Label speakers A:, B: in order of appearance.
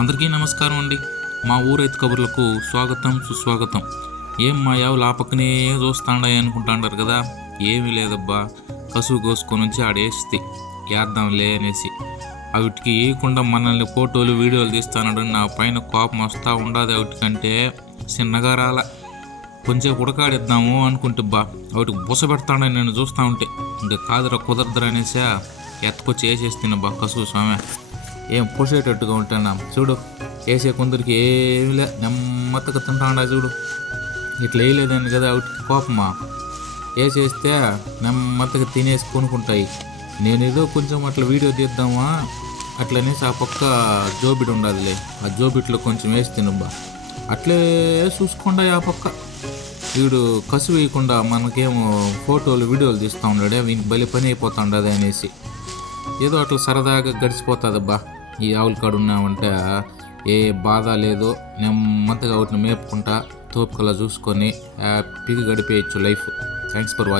A: అందరికీ నమస్కారం అండి. మా ఊరైతు కబుర్లకు స్వాగతం సుస్వాగతం. ఏం మా యావులు ఆ పక్కనే చూస్తాండాయి అనుకుంటాండారు కదా? ఏమీ లేదబ్బా. కసువు కోసుకొని వచ్చి ఆడేస్తే వేద్దాంలే అనేసి. అవిటికి వేయకుండా మనల్ని ఫోటోలు వీడియోలు తీస్తానడు నా పైన కోపం వస్తా ఉండదు అవిటికంటే చిన్నగా రాల. కొంచెం ఉడకాడిద్దాము అనుకుంటే బా. వాటికి బుస పెడతాడని నేను చూస్తూ ఉంటే. ఇంకా కాదురా కుదరదురా అనేసా ఎత్తుకొచ్చి వేసేస్తున్నా బా కసువు స్వామి. ఏం పోసేటట్టుగా ఉంటానా చూడు వేసే కొందరికి ఏమి లే నెమ్మత్తగా తింటాడా చూడు. ఇట్లా వేయలేదని కదా వాటికి కోపమా? వేసేస్తే నెమ్మత్తగా తినేసి కొనుక్కుంటాయి. నేను ఏదో కొంచెం అట్లా వీడియో తీద్దామా? అట్లనేసి ఆ పక్క జోబిడ్ ఉండదులే. ఆ జోబిట్లో కొంచెం వేసి తినబ్బా అట్లే చూసుకోండి ఆ పక్క. వీడు కసు వేయకుండా మనకేమో ఫోటోలు వీడియోలు తీస్తూ ఉన్నాడే వీనికి బలి పని అయిపోతా అనేసి. ఏదో అట్లా సరదాగా గడిచిపోతుందబ్బా ఈ ఆవుల కాడు ఉన్నామంటే ఏ బాధ లేదు నెమ్మదిగా వాటిని మేపుకుంటా తోపుకలా చూసుకొని హ్యాపీగా గడిపేయచ్చు లైఫ్. Thanks for watching